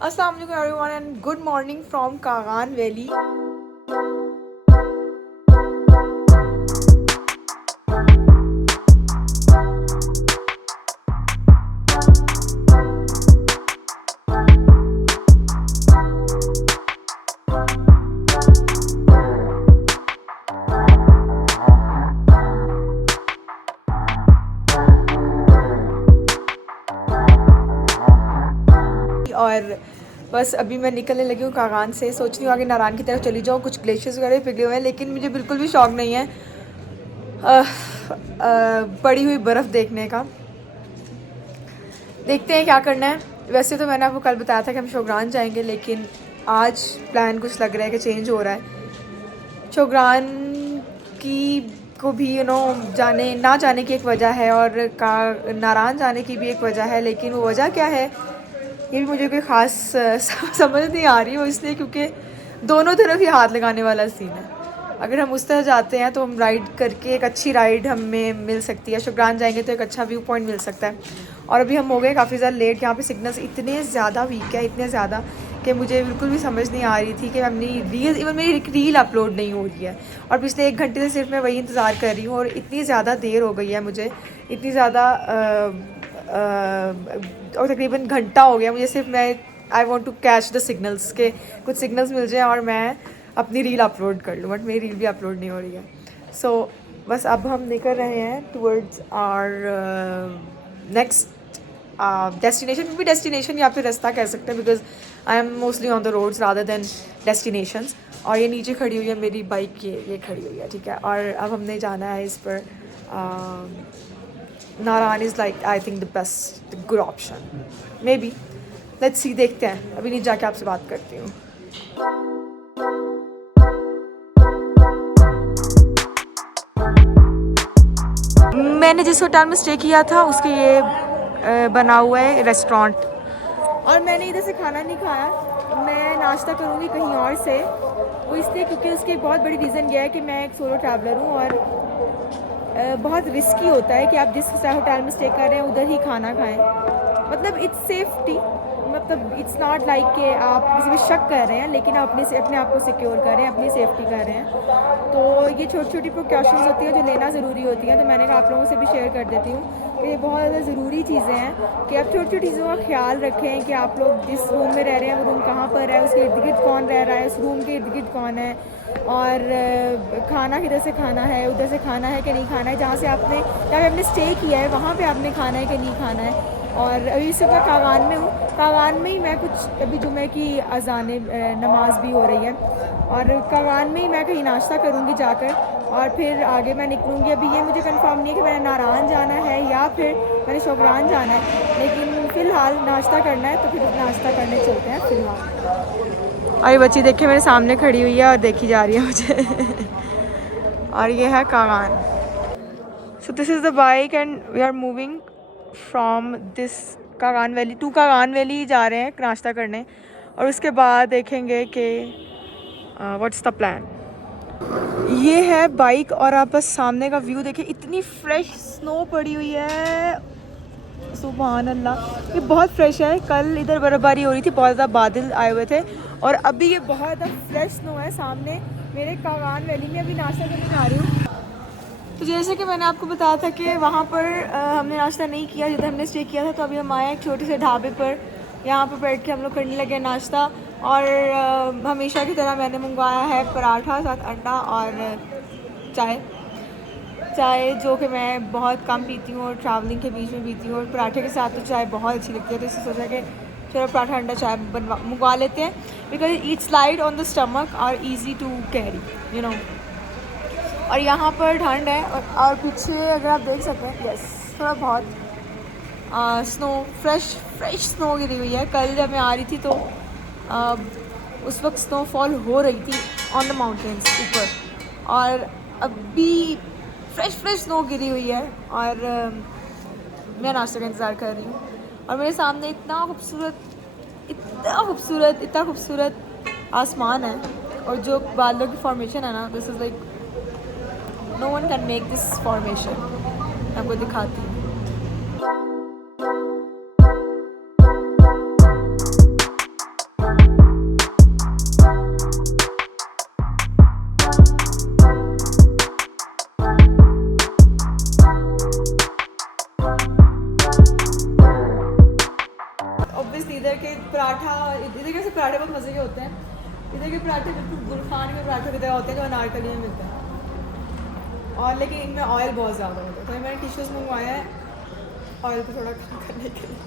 अस्सलाम वालेकुम everyone and good morning from Kaghan valley. और बस अभी मैं निकलने लगी हूँ कागान से। सोच रही हूँ आगे नारायण की तरफ चली जाऊँ। कुछ ग्लेशियर्स वगैरह पिघले हुए हैं लेकिन मुझे बिल्कुल भी शौक नहीं है पड़ी हुई बर्फ़ देखने का। देखते हैं क्या करना है। वैसे तो मैंने आपको कल बताया था कि हम शोग्रान जाएंगे, लेकिन आज प्लान कुछ लग रहा है कि चेंज हो रहा है। शोग्रान की को भी जाने ना जाने की एक वजह है और नारायण जाने की भी एक वजह है, लेकिन वो वजह क्या है ये भी मुझे कोई ख़ास समझ नहीं आ रही। वो इसलिए क्योंकि दोनों तरफ ही हाथ लगाने वाला सीन है। अगर हम उस तरह जाते हैं तो हम राइड करके एक अच्छी राइड हमें मिल सकती है। शुक्रान जाएंगे तो एक अच्छा व्यू पॉइंट मिल सकता है। और अभी हम हो गए काफ़ी ज़्यादा लेट। यहाँ पे सिग्नल्स इतने ज़्यादा वीक है, इतने ज़्यादा कि मुझे बिल्कुल भी समझ नहीं आ रही थी कि अपनी मेरी एक रील अपलोड नहीं हो रही है। और पिछले 1 घंटे से सिर्फ मैं वही इंतज़ार कर रही हूँ और इतनी ज़्यादा देर हो गई है मुझे, इतनी ज़्यादा और तकरीबन घंटा हो गया मुझे। सिर्फ मैं I want to catch the signals के कुछ सिग्नल्स मिल जाए और मैं अपनी रील अपलोड कर लूँ, बट मेरी रील भी अपलोड नहीं हो रही है। सो बस अब हम निकल रहे हैं टूवर्ड्स आवर नेक्स्ट डेस्टिनेशन। भी डेस्टिनेशन या फिर रास्ता कह सकते हैं, because I am mostly on the roads rather than destinations. और ये नीचे खड़ी हुई है मेरी बाइक, ये खड़ी हुई है, ठीक है। और अब हमने जाना है इस पर। Narayan is like I think the best good option may be. Let's see, देखते हैं। अभी नीचे जाके आपसे बात करती हूँ। मैंने जिस होटल में स्टे किया था उसके ये बना हुआ है रेस्टोरेंट, और मैंने इधर से खाना नहीं खाया। मैं नाश्ता करूँगी कहीं और से। वो इसलिए क्योंकि उसकी एक बहुत बड़ी रीज़न यह है कि मैं एक सोलो ट्रैवलर हूँ और बहुत रिस्की होता है कि आप जिस होटल में स्टे कर रहे हैं उधर ही खाना खाएं। मतलब इट्स सेफ्टी, मतलब इट्स नॉट लाइक कि आप किसी भी शक कर रहे हैं, लेकिन आप अपने आप को सिक्योर कर रहे हैं, अपनी सेफ्टी कर रहे हैं। तो ये छोटी छोटी प्रिकॉशंस होती हैं जो लेना ज़रूरी होती हैं। तो मैंने कहा आप लोगों से भी शेयर कर देती हूँ कि ये बहुत ज़्यादा ज़रूरी चीज़ें हैं कि आप छोटी छोटी चीज़ों का ख्याल रखें कि आप लोग जिस रूम में रह रहे हैं वो रूम कहाँ पर है, उसके इर्द गिर्द कौन रह रहा है, उस रूम के इर्द गिर्द कौन है, और खाना किधर से खाना है, उधर से खाना है कि नहीं खाना है, जहाँ आपने स्टे किया है वहाँ पे आपने खाना है कि नहीं खाना है। और अभी इस वक्त कागान में हूँ। कागान में ही मैं कुछ अभी जुमे की अजान नमाज भी हो रही है और कागान में ही मैं कहीं नाश्ता करूँगी जाकर और फिर आगे मैं निकलूँगी। अभी ये मुझे कंफर्म नहीं है कि मैंने नारायण जाना है या फिर मैंने शोग्रान जाना है, लेकिन फ़िलहाल नाश्ता करना है तो फिर नाश्ता करने चलते हैं फ़िलहाल। और ये बच्ची देखे मेरे सामने खड़ी हुई है और देखी जा रही है मुझे और ये है Kaghan. So this is the bike and we are moving from this Kaghan valley to Kaghan valley जा रहे हैं नाश्ता करने, और उसके बाद देखेंगे कि व्हाट्स द प्लान। ये है बाइक और आप बस सामने का व्यू देखें, इतनी फ्रेश स्नो पड़ी हुई है, सुभान अल्लाह। ये बहुत फ्रेश है। कल इधर बर्फ़बारी हो रही थी, बहुत ज़्यादा बादल आए हुए थे और अभी ये बहुत ज़्यादा फ्रेश स्नो है सामने मेरे कागान वैली में। अभी नाश्ता करने जा रही हूँ। तो जैसे कि मैंने आपको बताया था कि वहाँ पर हमने नाश्ता नहीं किया जिधर हमने स्टे किया था, तो अभी हम आए एक छोटे से ढाबे पर। यहाँ पर बैठ के हम लोग करने लगे नाश्ता और हमेशा की तरह मैंने मंगवाया है पराठा साथ अंडा और चाय जो कि मैं बहुत कम पीती हूँ और ट्रैवलिंग के बीच में पीती हूँ, और पराठे के साथ तो चाय बहुत अच्छी लगती है। तो इससे सोचा कि चलो पराठा अंडा चाय मंगवा लेते हैं, because it's slide on the stomach और easy to carry you know. और यहाँ पर ठंड है और पीछे अगर आप देख सकते हैं, यस, थोड़ा बहुत स्नो फ्रेश स्नो गिरी हुई है। कल जब मैं आ रही थी तो उस वक्त स्नोफॉल हो रही थी ऑन द माउंटेन्स ऊपर, और अभी फ्रेश स्नो गिरी हुई है और मैं नाश्ते का इंतज़ार कर रही हूँ। और मेरे सामने इतना खूबसूरत आसमान है, और जो बादलों की फॉर्मेशन है ना, this is like no one can make this formation. आपको दिखाती हूँ। के पराठा, इधर के पराठे बहुत मज़े के होते हैं। इधर के पराठे बिल्कुल गुलखान के पराठे की तरह होते हैं जो अनारकली में मिलते हैं, और लेकिन इनमें ऑयल बहुत ज़्यादा होता है। तो मैंने टिश्यूज़ मंगवाया है ऑयल को थोड़ा कम करने के लिए।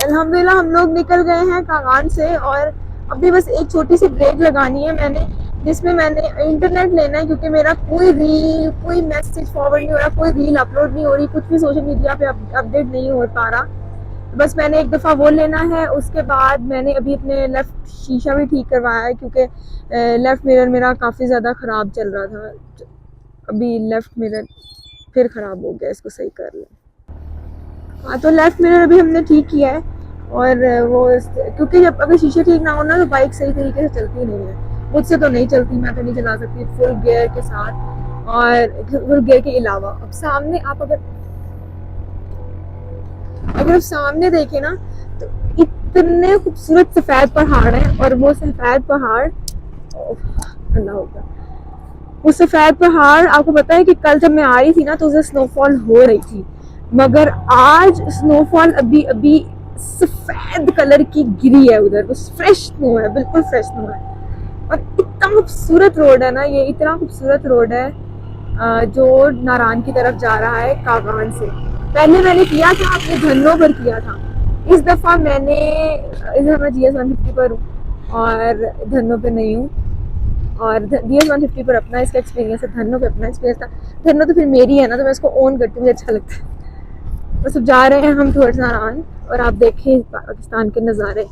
अल्हम्दुलिल्लाह हम लोग निकल गए हैं कागान से, और अभी बस एक छोटी सी ब्रेक लगानी है मैंने, जिसमें मैंने इंटरनेट लेना है, क्योंकि मेरा कोई रील, कोई मैसेज फॉरवर्ड नहीं हो रहा, कोई रील अपलोड नहीं हो रही, कुछ भी सोशल मीडिया पे अपडेट नहीं हो पा रहा। बस मैंने एक दफ़ा वो लेना है। उसके बाद मैंने अभी अपने लेफ़्ट शीशा भी ठीक करवाया है, क्योंकि लेफ़्ट मिरर मेरा काफ़ी ज़्यादा ख़राब चल रहा था। अभी लेफ़्ट मिरर फिर ख़राब हो गया, इसको सही कर लें। हाँ, तो लेफ़्ट मिरर अभी हमने ठीक किया है, और वो क्योंकि जब अगर शीशे ठीक ना हो ना तो बाइक सही तरीके से चलती नहीं है। मुझसे तो नहीं चलती, मैं तो नहीं चला सकती फुल गियर के साथ, और फुल गियर के अलावा। अब सामने आप अगर आप सामने देखें ना तो इतने खूबसूरत सफ़ेद पहाड़ हैं, और वो सफ़ेद पहाड़, अल्लाह होगा, वो सफ़ेद पहाड़, आपको पता है कि कल जब मैं आ रही थी ना तो उसे स्नोफॉल हो रही थी, मगर आज स्नोफॉल अभी अभी सफ़ेद कलर की गिरी है उधर। वो फ्रेश स्नो है, बिल्कुल फ्रेश स्नो है, और इतना खूबसूरत रोड है ना ये, इतना खूबसूरत रोड है जो नारायण की तरफ जा रहा है कागान से। पहले मैंने किया था अपने धन्नो पर किया था, इस दफ़ा मैं GS 150 पर हूँ और धन्नो पे नहीं हूँ, और GS 150 पर अपना इसका एक्सपीरियंस है, धन्नो पे अपना एक्सपीरियंस था। धन्नो तो फिर मेरी है ना, तो मैं इसको ओन करती हूँ, मुझे अच्छा लगता है। बस अब जा रहे हैं हम टुवर्ड्स नारायण, और आप देखें पाकिस्तान के नज़ारे।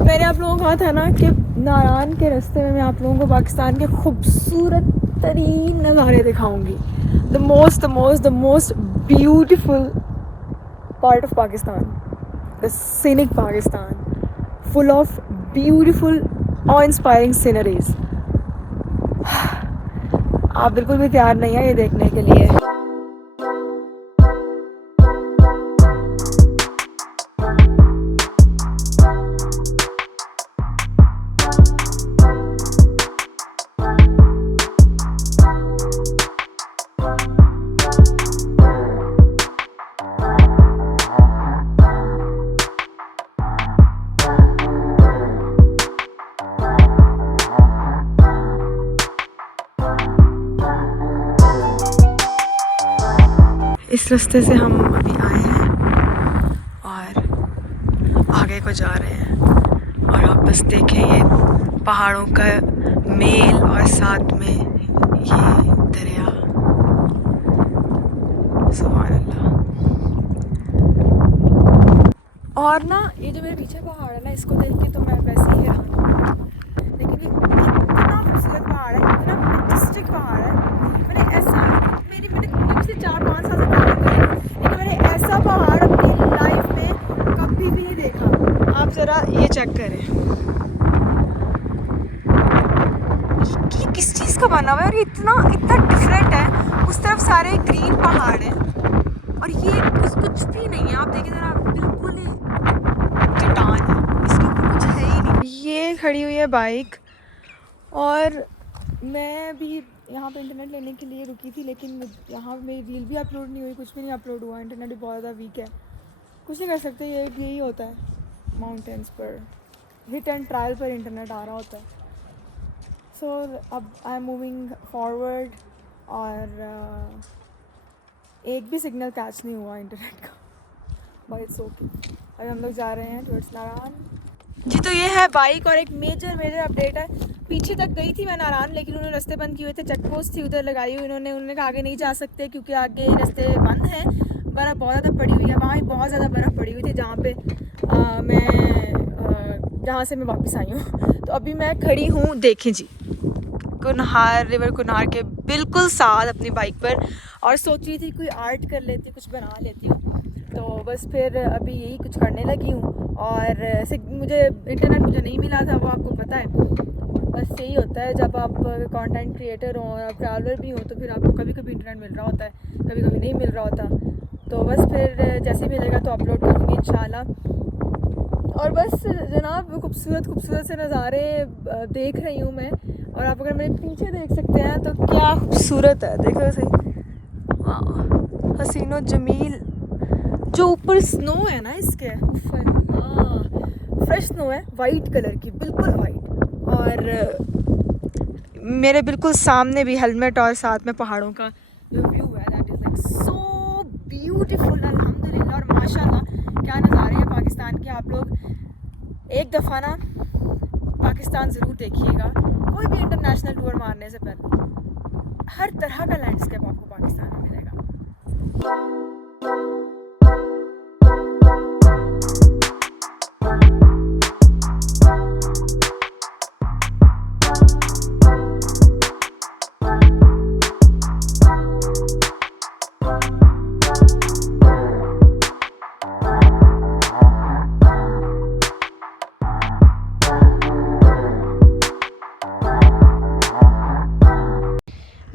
मैंने आप लोगों को कहा था ना कि नारायण के रास्ते में मैं आप लोगों को पाकिस्तान के खूबसूरत तरीन नज़ारे दिखाऊंगी। The most beautiful part of Pakistan, the scenic Pakistan, full of beautiful और इंस्पायरिंग सीनरीज। आप बिल्कुल भी तैयार नहीं है ये देखने के लिए। इस रास्ते से हम अभी आए हैं और आगे को जा रहे हैं, और आप बस देखें ये पहाड़ों का मेल और साथ में ये दरिया, सुभान अल्लाह। और ना ये जो मेरे पीछे पहाड़ है ना, इसको देख के तो मैं वैसे ही हैरान हूँ, लेकिन ये इतना खूबसूरत पहाड़ है, इतना मैजेस्टिक पहाड़ है। मैंने ऐसा मैंने पिछले 4-5 साल से पहाड़ पर हूँ, लेकिन मैंने ऐसा पहाड़ अपनी लाइफ में कभी भी नहीं देखा। आप ज़रा ये चेक करें कि किस चीज़ का बना हुआ है, और ये इतना इतना डिफरेंट है। उस तरफ सारे ग्रीन पहाड़ हैं और ये कुछ भी नहीं है। आप देखें ज़रा, बिल्कुल ही चट्टान है, इसके ऊपर कुछ है ही नहीं। ये खड़ी हुई है बाइक, और मैं भी यहाँ पे इंटरनेट लेने के लिए रुकी थी, लेकिन यहाँ मेरी रील भी अपलोड नहीं हुई, कुछ भी नहीं अपलोड हुआ। इंटरनेट भी बहुत ज़्यादा वीक है, कुछ नहीं कर सकते। यही होता है माउंटेन्स पर, हिट एंड ट्रायल पर इंटरनेट आ रहा होता है। सो अब आई एम मूविंग फॉरवर्ड, और एक भी सिग्नल कैच नहीं हुआ इंटरनेट का, बट इट्स ओके। अभी हम लोग जा रहे हैं टुवर्ड्स नारायण। जी तो ये है बाइक और एक मेजर अपडेट है। पीछे तक गई थी मैं नारायण, लेकिन उन्होंने रास्ते बंद किए हुए थे, चेक पोस्ट थी उधर लगाई हुई उन्होंने कहा आगे नहीं जा सकते क्योंकि आगे रास्ते बंद हैं। बर्फ़ बहुत ज़्यादा पड़ी हुई है, वहाँ भी बहुत ज़्यादा बर्फ़ पड़ी हुई थी जहाँ पे जहाँ से मैं वापस आई हूँ। तो अभी मैं खड़ी हूँ, देखें जी, कुनहार रिवर कुनहार के बिल्कुल साथ अपनी बाइक पर, और सोच रही थी कोई आर्ट कर लेती, कुछ बना लेती हूँ। तो बस फिर अभी यही कुछ करने लगी हूँ। और मुझे इंटरनेट मुझे नहीं मिला था, वो आपको पता है। बस यही होता है जब आप कंटेंट क्रिएटर हो और आप ट्रैवलर भी हो तो फिर आपको कभी कभी इंटरनेट मिल रहा होता है, कभी कभी नहीं मिल रहा होता। तो बस फिर जैसे मिलेगा तो अपलोड करूँगी इंशाल्लाह। और बस जनाब खूबसूरत से नज़ारे देख रही हूँ मैं। और आप अगर मेरे पीछे देख सकते हैं तो क्या खूबसूरत है, देखो सही, वाह हसीनो जमील। जो ऊपर स्नो है ना इसके, फ्रेश स्नो है, वाइट कलर की, बिल्कुल वाइट। और मेरे बिल्कुल सामने भी हेलमेट और साथ में पहाड़ों का जो व्यू है, that is like so beautiful. अल्हम्दुलिल्लाह और माशाल्लाह क्या नज़ारे हैं पाकिस्तान के। आप लोग एक दफ़ा ना पाकिस्तान ज़रूर देखिएगा, कोई भी इंटरनेशनल टूर मारने से पहले। हर तरह का लैंडस्केप आपको पाकिस्तान में मिलेगा।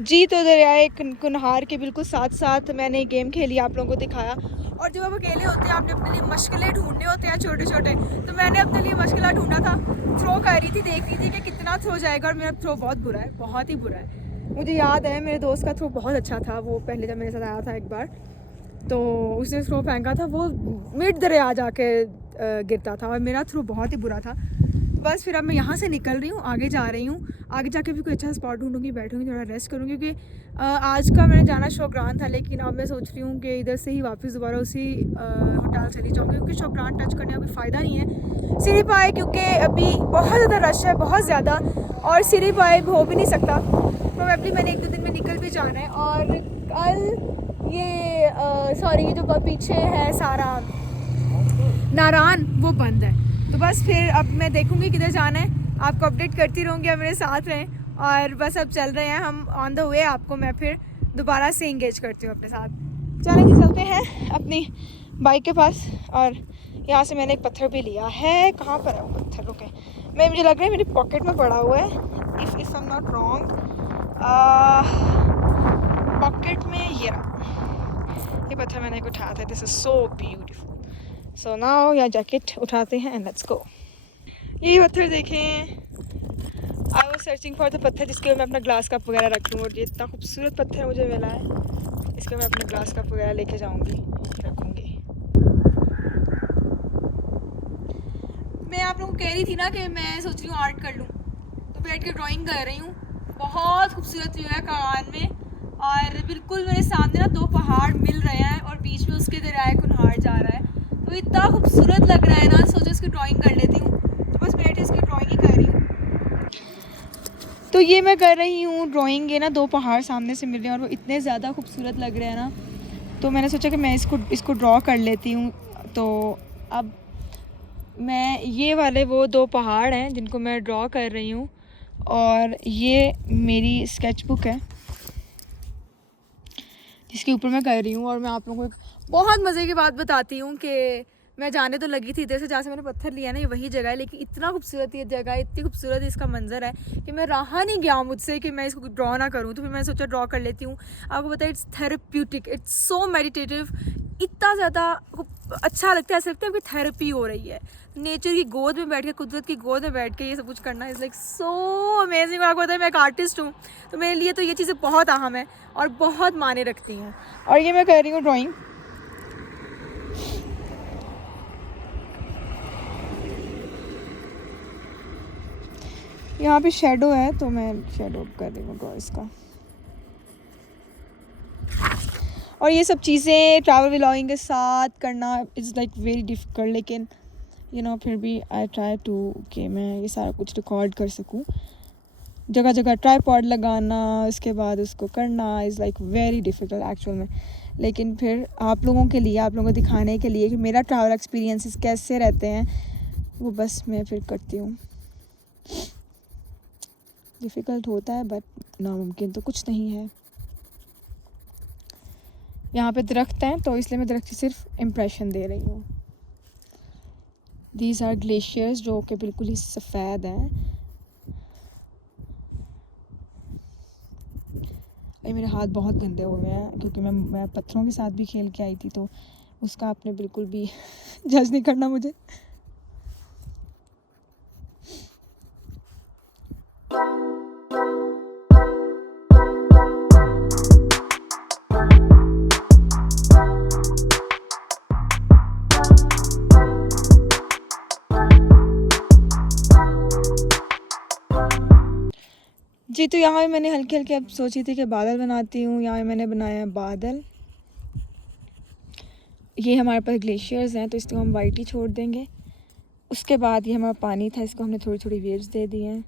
जी तो दरियाए कुनहार के बिल्कुल साथ साथ मैंने गेम खेली, आप लोगों को दिखाया। और जब आप अकेले होते हैं, आपने अपने लिए मशगलें ढूंढने होते हैं छोटे छोटे, तो मैंने अपने लिए मशगला ढूंढा था। थ्रो कर रही थी, देख रही थी कि कितना थ्रो जाएगा, और मेरा थ्रो बहुत बुरा है, बहुत ही बुरा है। मुझे याद है मेरे दोस्त का थ्रो बहुत अच्छा था, वो पहले जब मेरे साथ आया था एक बार, तो उसने थ्रो फेंका था, वो मिड दरिया जाके गिरता था, और मेरा थ्रो बहुत ही बुरा था। बस फिर अब मैं यहाँ से निकल रही हूँ, आगे जा रही हूँ। आगे जाके भी कोई अच्छा स्पॉट ढूंढूंगी, बैठूंगी, थोड़ा रेस्ट करूँगी, क्योंकि आज का मैंने जाना शोकरान था, लेकिन अब मैं सोच रही हूँ कि इधर से ही वापस दोबारा उसी होटल चली जाऊँगी, क्योंकि शोकरान टच करने का कोई फ़ायदा नहीं है सीरी पाए, क्योंकि अभी बहुत ज़्यादा रश है, बहुत ज़्यादा, और सीरी पाए हो भी नहीं सकता। प्रोबेबली मैंने 1-2 दिन में निकल भी जाना है। और कल ये सॉरी, ये जो पीछे है सारा नारायण, वो बंद है। तो बस फिर अब मैं देखूंगी किधर जाना है, आपको अपडेट करती रहूँगी, आप मेरे साथ रहें। और बस अब चल रहे हैं हम ऑन द वे, आपको मैं फिर दोबारा से इंगेज करती हूँ अपने साथ। चलेंगे, चलते हैं अपनी बाइक के पास। और यहाँ से मैंने एक पत्थर भी लिया है, कहाँ पर है वो पत्थर, रुके, मुझे लग रहा है मेरी पॉकेट में पड़ा हुआ है, if I am not wrong. Pocket में ये रहा, ये पत्थर मैंने एक उठाया था, this is so beautiful. So now यहाँ जैकेट उठाते हैं एंड लेट्स गो। ये पत्थर देखें, I was searching for the पत्थर जिसके मैं अपना ग्लास कप वगैरह रखूँ, और ये इतना खूबसूरत पत्थर मुझे मिला है, इसके मैं अपना ग्लास कप वगैरह लेके जाऊँगी, रखूँगी। मैं आप लोगों को कह रही थी ना कि मैं सोच रही हूँ आर्ट कर लूँ, तो बैठ के ड्राइंग कर रही हूँ। बहुत खूबसूरत व्यू है कागान में, और बिल्कुल मेरे सामने ना 2 पहाड़ मिल रहे हैं, और बीच में उसके दरियाए कुनहार जा रहा है, तो इतना खूबसूरत लग रहा है ना, सोचो इसकी ड्राइंग कर लेती हूँ। तो बस बैठे इसकी ड्राइंग ही कर रही हूँ। तो ये मैं कर रही हूँ ड्राइंग, ये ना 2 पहाड़ सामने से मिल रहे हैं, और वो इतने ज़्यादा खूबसूरत लग रहे हैं ना, तो मैंने सोचा कि मैं इसको ड्रॉ कर लेती हूँ। तो अब मैं ये वाले वो 2 पहाड़ हैं जिनको मैं ड्रॉ कर रही हूँ, और ये मेरी स्केच बुक है जिसके ऊपर मैं कर रही हूँ। और मैं आप लोगों को बहुत मज़े की बात बताती हूँ कि मैं जाने तो लगी थी इधर से, जहाँ से मैंने पत्थर लिया ना, ये वही जगह है, लेकिन इतना खूबसूरत ये जगह है, इतनी खूबसूरत इसका मंजर है कि मैं रहा नहीं गया मुझसे कि मैं इसको ड्रॉ ना करूँ। तो फिर मैंने सोचा ड्रॉ कर लेती हूँ। आपको पता है, it's therapeutic, it's so meditative, इतना ज़्यादा अच्छा लगता है, ऐसा लगता है कि थेरेपी हो रही है। नेचर की गोद में बैठ के, कुदरत की गोद में बैठ के ये सब कुछ करना इज़ लाइक सो अमेजिंग। आपको पता है मैं एक आर्टिस्ट हूँ, तो मेरे लिए तो ये चीज़ें बहुत अहम है और बहुत मायने रखती हैं। और ये मैं कर रही हूँ ड्राइंग। यहाँ पे शेडो है, तो मैं शेडो कर रही हूँ ड्रॉ इसका। और ये सब चीज़ें ट्रैवल व्लॉगिंग के साथ करना इज़ लाइक वेरी डिफ़िकल्ट, लेकिन फिर भी आई ट्राई टू कि मैं ये सारा कुछ रिकॉर्ड कर सकूं। जगह जगह ट्राईपॉड लगाना, उसके बाद उसको करना is like very difficult actual में। लेकिन फिर आप लोगों के लिए, आप लोगों को दिखाने के लिए कि मेरा ट्रैवल एक्सपीरियंसेस कैसे रहते हैं, वो बस मैं फिर करती हूँ। डिफ़िकल्ट होता है बट नामुमकिन तो कुछ नहीं है। यहाँ पे दरख्त हैं तो इसलिए मैं दरख्त की सिर्फ इम्प्रेशन दे रही हूँ। दीज आर ग्लेशियर्स जो कि बिल्कुल ही सफ़ेद हैं। अरे मेरे हाथ बहुत गंदे हो गए हैं क्योंकि मैं पत्थरों के साथ भी खेल के आई थी, तो उसका आपने बिल्कुल भी जज नहीं करना मुझे। जी, तो यहाँ मैंने हल्के हल्के अब सोची थी कि बादल बनाती हूँ। यहाँ मैंने बनाया बादल। ये हमारे पास ग्लेशियर्स हैं तो इसको हम वाइट ही छोड़ देंगे। उसके बाद ये हमारा पानी था, इसको हमने थोड़ी थोड़ी वेव्स दे दी हैं।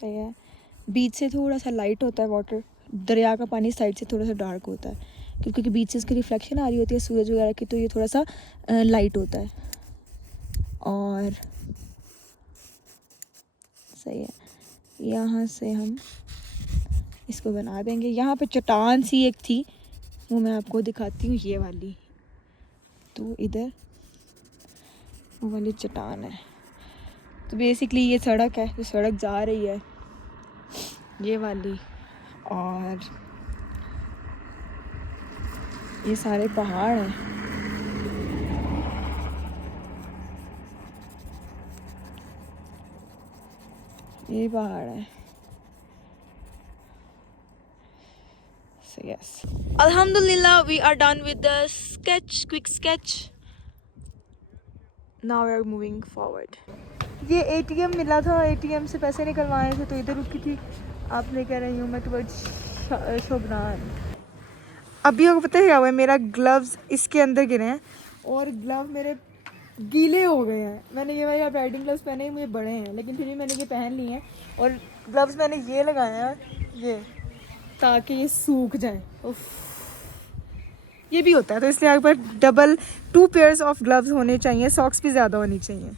सही है। बीच से थोड़ा सा लाइट होता है वाटर, दरिया का पानी साइड से थोड़ा सा डार्क होता है क्योंकि बीच से इसकी रिफ्लेक्शन आ रही होती है सूरज वगैरह की, तो ये थोड़ा सा लाइट होता है। और सही है, यहाँ से हम इसको बना देंगे। यहाँ पे चट्टान सी एक थी, वो मैं आपको दिखाती हूँ, ये वाली। तो इधर वो वाली चट्टान है। तो बेसिकली ये सड़क है, जो सड़क जा रही है ये वाली, और ये सारे पहाड़ हैं। ये पहाड़ है। So yes, Alhamdulillah, we are done with the quick sketch. Now we are moving forward. ये ATM मिला था, ATM से पैसे निकलवाए थे, तो इधर रुकी थी। आप ले कह रही हूँ मैं टुवर्ड्स शोभनान। अभी आपको पता है क्या हुआ है, मेरा ग्लव्स इसके अंदर गिरे हैं और ग्लव मेरे गीले हो गए हैं। मैंने ये वाले राइडिंग ग्लव्स पहने हैं, मुझे बड़े हैं, लेकिन फिर भी मैंने ये पहन लिए हैं। और ग्लव्स मैंने ये लगाए हैं, ये ताकि ये सूख जाए। ये भी होता है, तो इसलिए आपके पास डबल 2 पेयर्स ऑफ ग्लव्स होने चाहिए, सॉक्स भी ज़्यादा होनी चाहिए।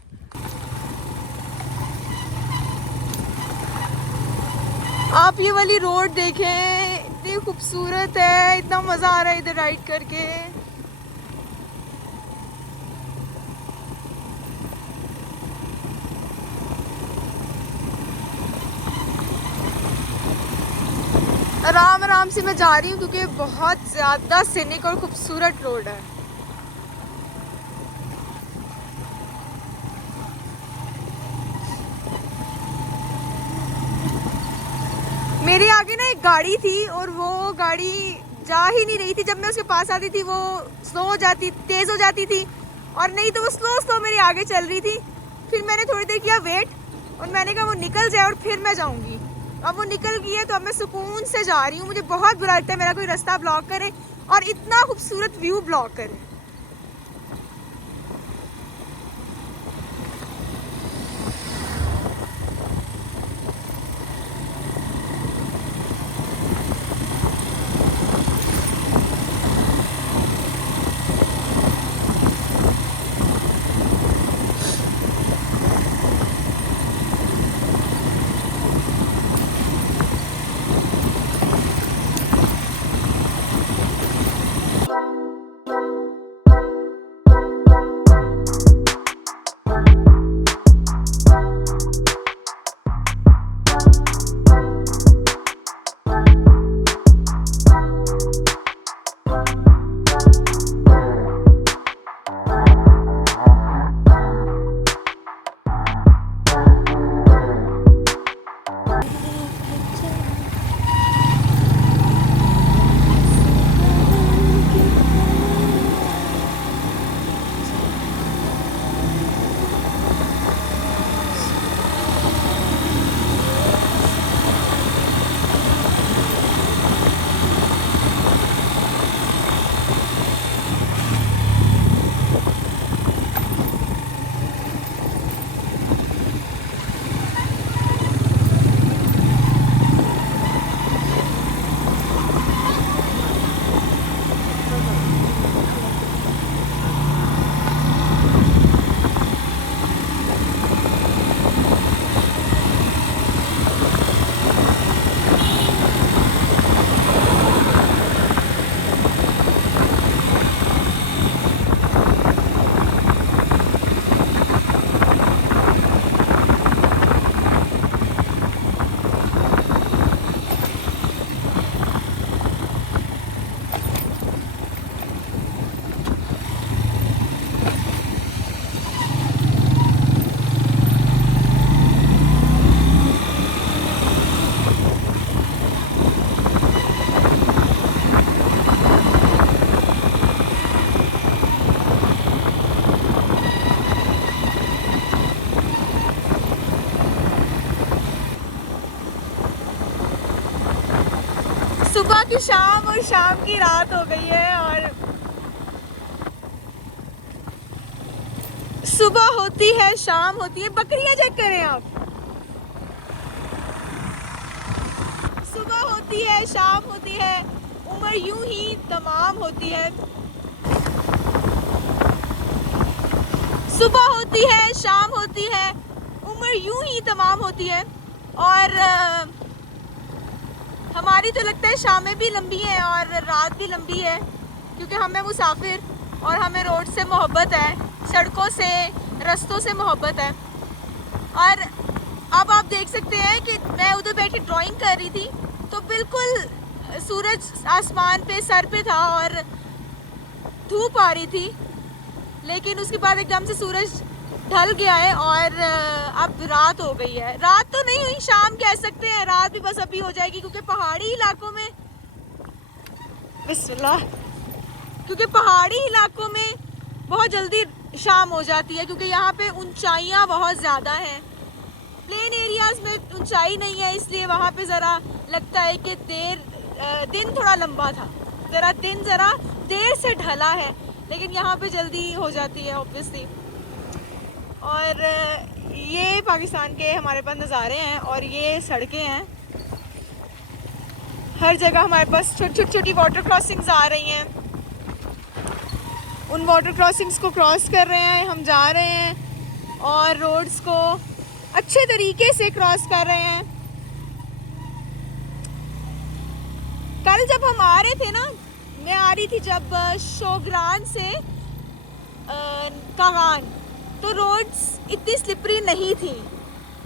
आप ये वाली रोड देखें, इतनी खूबसूरत है, इतना मज़ा आ रहा है इधर राइड करके। आराम आराम से मैं जा रही हूँ क्योंकि बहुत ज़्यादा सीनिक और खूबसूरत रोड है। मेरे आगे ना एक गाड़ी थी और वो गाड़ी जा ही नहीं रही थी। जब मैं उसके पास आती थी वो स्लो हो जाती, तेज़ हो जाती थी, और नहीं तो वो स्लो स्लो मेरे आगे चल रही थी। फिर मैंने थोड़ी देर किया वेट और मैंने कहा वो निकल जाए और फिर मैं जाऊँगी। अब वो निकल गई है तो अब मैं सुकून से जा रही हूँ। मुझे बहुत बुरा लगता है मेरा कोई रास्ता ब्लॉक करे और इतना खूबसूरत व्यू ब्लॉक करे। सुबह की शाम और शाम की रात हो गई है और सुबह होती है शाम होती है। बकरियां चेक करें आप, सुबह होती है शाम होती है, उम्र यूं ही तमाम होती है। सुबह होती है शाम होती है, उम्र यूं ही तमाम होती है। और हमारी तो लगता है शामें भी लंबी हैं और रात भी लंबी है, क्योंकि हमें मुसाफिर और हमें रोड से मोहब्बत है, सड़कों से रास्तों से मोहब्बत है। और अब आप देख सकते हैं कि मैं उधर बैठी ड्राइंग कर रही थी तो बिल्कुल सूरज आसमान पे सर पे था और धूप आ रही थी, लेकिन उसके बाद एकदम से सूरज ढल गया है और अब रात हो गई है। रात तो नहीं हुई, शाम कह सकते हैं, रात भी बस अभी हो जाएगी, क्योंकि पहाड़ी इलाकों में बिस्मिल्लाह, क्योंकि पहाड़ी इलाकों में बहुत जल्दी शाम हो जाती है, क्योंकि यहाँ पे ऊंचाइयाँ बहुत ज़्यादा हैं। प्लेन एरियाज़ में ऊंचाई नहीं है, इसलिए वहाँ पे ज़रा लगता है कि दिन थोड़ा लंबा था, दिन ज़रा देर से ढला है, लेकिन यहाँ पे जल्दी हो जाती है ऑब्वियसली। और ये पाकिस्तान के हमारे पास नज़ारे हैं और ये सड़कें हैं। हर जगह हमारे पास छोटी वाटर क्रॉसिंग्स आ रही हैं, उन वाटर क्रॉसिंग्स को क्रॉस कर रहे हैं, हम जा रहे हैं और रोड्स को अच्छे तरीके से क्रॉस कर रहे हैं। कल जब हम आ रहे थे ना, मैं आ रही थी जब शोगरान से कागान, तो रोड्स इतनी स्लिपरी नहीं थी,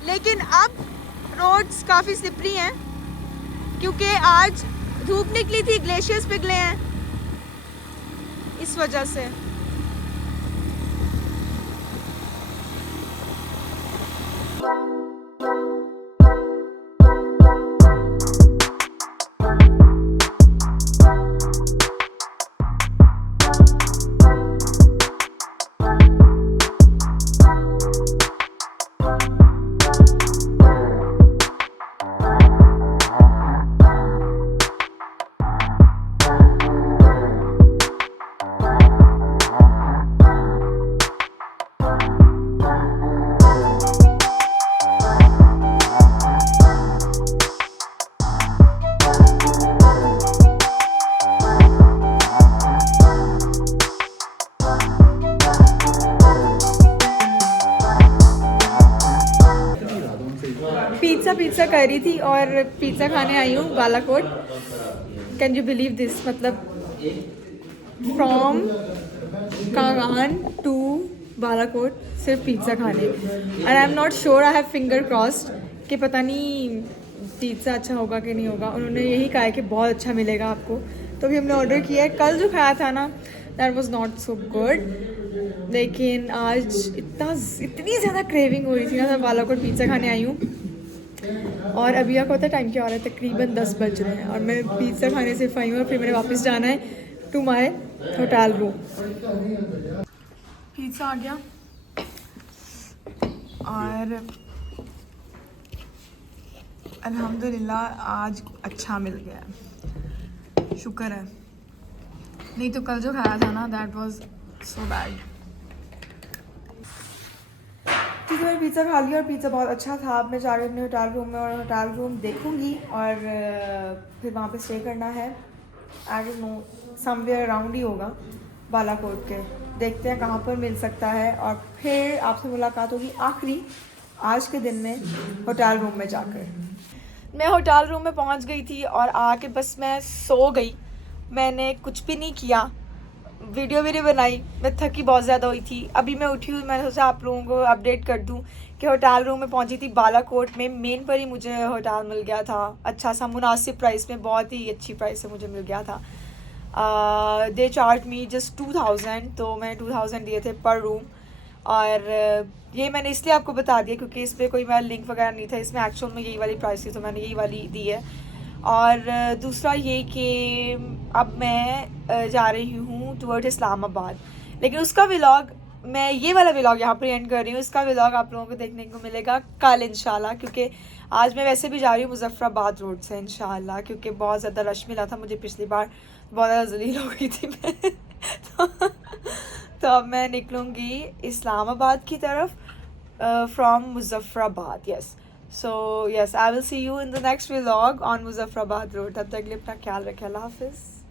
लेकिन अब रोड्स काफ़ी स्लिपरी हैं, क्योंकि आज धूप निकली थी, ग्लेशियर्स पिघले हैं, इस वजह से। पिज़्ज़ा कर रही थी और पिज़्ज़ा खाने आई हूँ Balakot. Can you believe this, मतलब फ्रॉम कागान टू बालाकोट सिर्फ पिज़्ज़ा खाने। And I am not sure, I have finger crossed कि पता नहीं पिज़्ज़ा अच्छा होगा कि नहीं होगा। उन्होंने यही कहा है कि बहुत अच्छा मिलेगा आपको, तो भी हमने ऑर्डर किया है। कल जो खाया था ना, that was not so good, लेकिन आज इतनी ज़्यादा क्रेविंग हो रही थी ना, मैं बालाकोट पिज़्ज़ा खाने आई हूँ। और अभी आपको पता है टाइम क्या हो रहा है, तकरीबन 10 बज रहे हैं और मैं पिज़्ज़ा खाने सिर्फ आई हूँ और फिर मैंने वापस जाना है to my hotel room. Pizza आ गया और अल्हम्दुलिल्लाह आज अच्छा मिल गया, शुक्र है, नहीं तो कल जो खाया था ना, दैट वाज सो बैड। ठीक है, मैंने पिज़्ज़ा खा लिया और पिज़्ज़ा बहुत अच्छा था। अब मैं जा रही हूँ अपने होटल रूम में और होटल रूम देखूँगी और फिर वहाँ पे स्टे करना है। I don't know, somewhere around ही होगा बालाकोट के, देखते हैं कहाँ पर मिल सकता है। और फिर आपसे मुलाकात होगी आखिरी आज के दिन में होटल रूम में जाकर। मैं होटल रूम में पहुँच गई थी और आके बस मैं सो गई, मैंने कुछ भी नहीं किया, वीडियो बनाई, मैं थकी बहुत ज़्यादा हुई थी। अभी मैं उठी हुई, मैंने सोचा आप लोगों को अपडेट कर दूं कि होटल रूम में पहुंची थी बालाकोट में। मेन पर ही मुझे होटल मिल गया था, अच्छा सा मुनासिब प्राइस में, बहुत ही अच्छी प्राइस से मुझे मिल गया था। दे चार्ज मी जस्ट 2000, तो मैं 2000 दिए थे पर रूम। और ये मैंने इसलिए आपको बता दिया क्योंकि इस पर कोई मेरा लिंक वगैरह नहीं था, इसमें एक्चुअल में यही वाली प्राइस थी, तो मैंने यही वाली दी है। और दूसरा ये कि अब मैं जा रही हूँ टुवर्ड इस्लामाबाद, लेकिन उसका व्लॉग मैं ये वाला व्लॉग यहाँ पर एंड कर रही हूँ। इसका व्लॉग आप लोगों को देखने को मिलेगा कल इंशाल्लाह, क्योंकि आज मैं वैसे भी जा रही हूँ मुजफ्फराबाद रोड से इंशाल्लाह, क्योंकि बहुत ज़्यादा रश मिला था मुझे पिछली बार, बहुत ज़्यादा जलील हो गई थी मैं तो अब मैं निकलूँगी इस्लामाबाद की तरफ from Muzaffarabad. Yes, so yes, I will see you in the next vlog on Muzaffarabad road. तब तक के लिए अपना ख्याल रखें। अल्लाह हाफिज़।